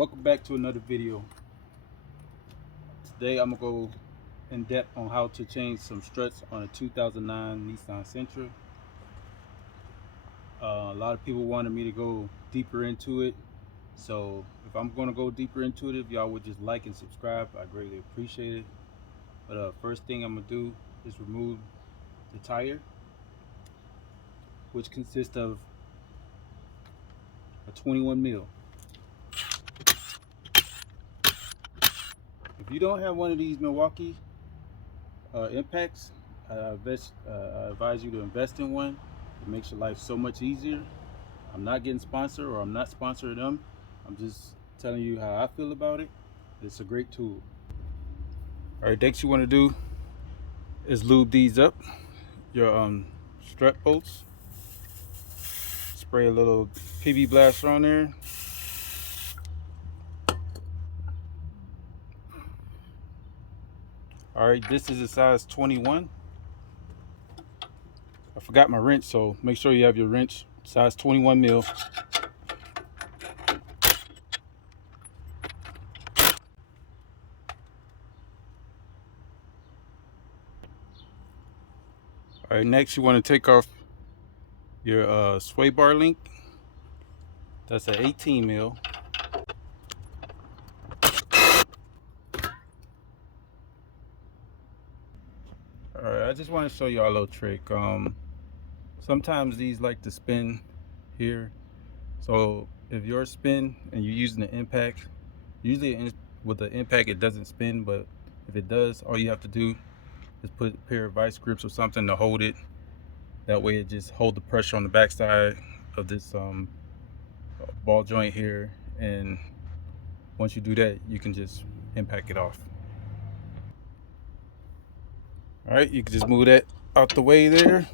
Welcome back to another video. Today I'm gonna go in depth on how to change some struts on a 2009 Nissan Sentra. A lot of people wanted me to go deeper into it, so if I'm gonna go deeper into it, if y'all would just like and subscribe, I greatly appreciate it. But first thing I'm gonna do is remove the tire, which consists of a 21 mil. If you don't have one of these Milwaukee impacts, I advise you to invest in one. It makes your life so much easier. I'm not getting sponsored, or I'm not sponsoring them. I'm just telling you how I feel about it. It's a great tool. All right, next you want to do is lube these up, your strut bolts. Spray a little PB blaster on there. All right, this is a size 21. I forgot my wrench, so make sure you have your wrench, size 21 mil. All right, next you want to take off your sway bar link. That's an 18 mil. All right, I just want to show y'all a little trick. Sometimes these like to spin here. So if yours spin and you're using the impact, usually with the impact it doesn't spin, but if it does, all you have to do is put a pair of vice grips or something to hold it. That way it just hold the pressure on the backside of this ball joint here, and once you do that, you can just impact it off. All right, you can just move that out the way there.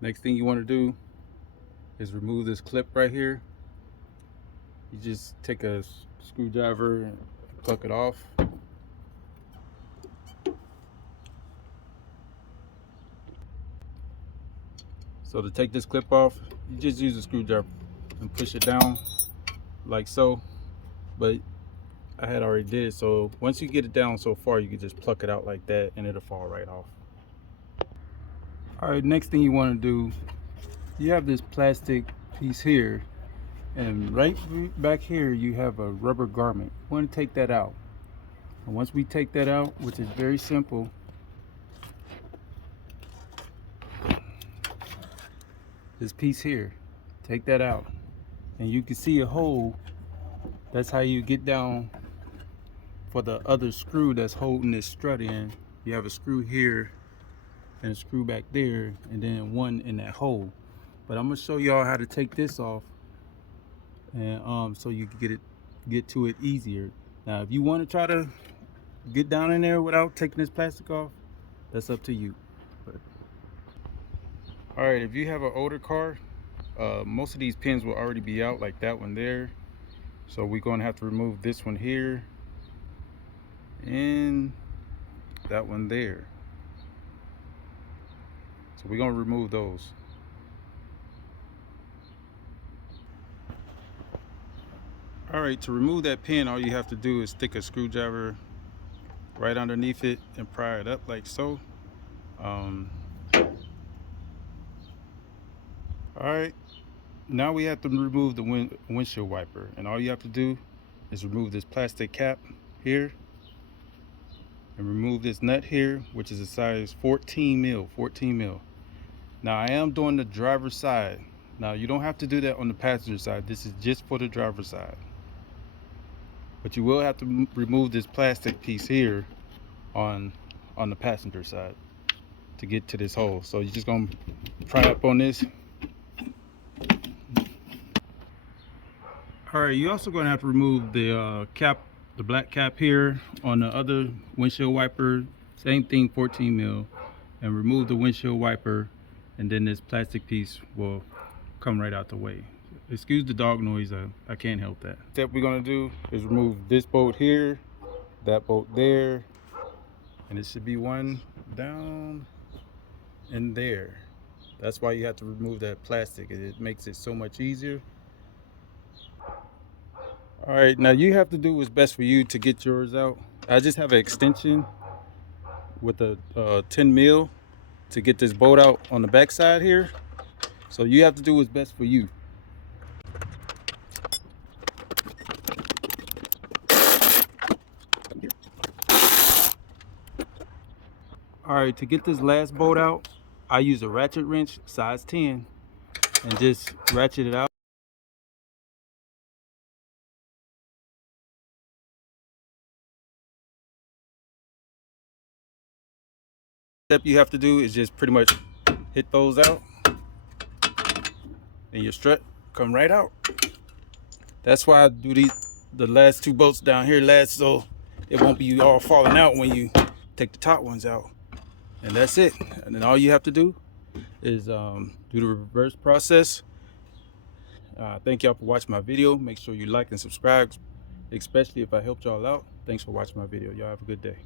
Next thing you want to do is remove this clip right here. You just take a screwdriver and pluck it off. So to take this clip off, you just use a screwdriver and push it down like so. But I had already did it, so once you get it down so far, you can just pluck it out like that and it'll fall right off. All right, next thing you want to do, you have this plastic piece here, and right back here you have a rubber garment. We want to take that out. And once we take that out, which is very simple, this piece here, take that out, and you can see a hole. That's how you get down for the other screw that's holding this strut in. You have a screw here and a screw back there, and then one in that hole. But I'm gonna show y'all how to take this off, and so you can get to it easier. Now if you want to try to get down in there without taking this plastic off, that's up to you. All right, if you have an older car, most of these pins will already be out, like that one there. So we're going to have to remove this one here and that one there. So we're going to remove those. All right, to remove that pin, all you have to do is stick a screwdriver right underneath it and pry it up like so. All right, now we have to remove the windshield wiper, and all you have to do is remove this plastic cap here and remove this nut here, which is a size 14 mil. Now I am doing the driver's side. Now you don't have to do that on the passenger side. This is just for the driver's side. But you will have to remove this plastic piece here on the passenger side to get to this hole. So you're just gonna pry up on this. All right, you're also gonna have to remove the cap, the black cap here on the other windshield wiper. Same thing, 14 mil, and remove the windshield wiper, and then this plastic piece will come right out the way. Excuse the dog noise, I can't help that. Step we're gonna do is remove this bolt here, that bolt there, and it should be one down in there. That's why you have to remove that plastic. It makes it so much easier. All right, now you have to do what's best for you to get yours out. I just have an extension with a 10 mil to get this bolt out on the back side here. So you have to do what's best for you. All right, to get this last bolt out, I use a ratchet wrench size 10 and just ratchet it out. Step you have to do is just pretty much hit those out and your strut come right out. That's why I do the last two bolts down here last, so it won't be all falling out when you take the top ones out. And that's it. And then all you have to do is do the reverse process. Thank y'all for watching my video. Make sure you like and subscribe, especially if I helped y'all out. Thanks for watching my video. Y'all have a good day.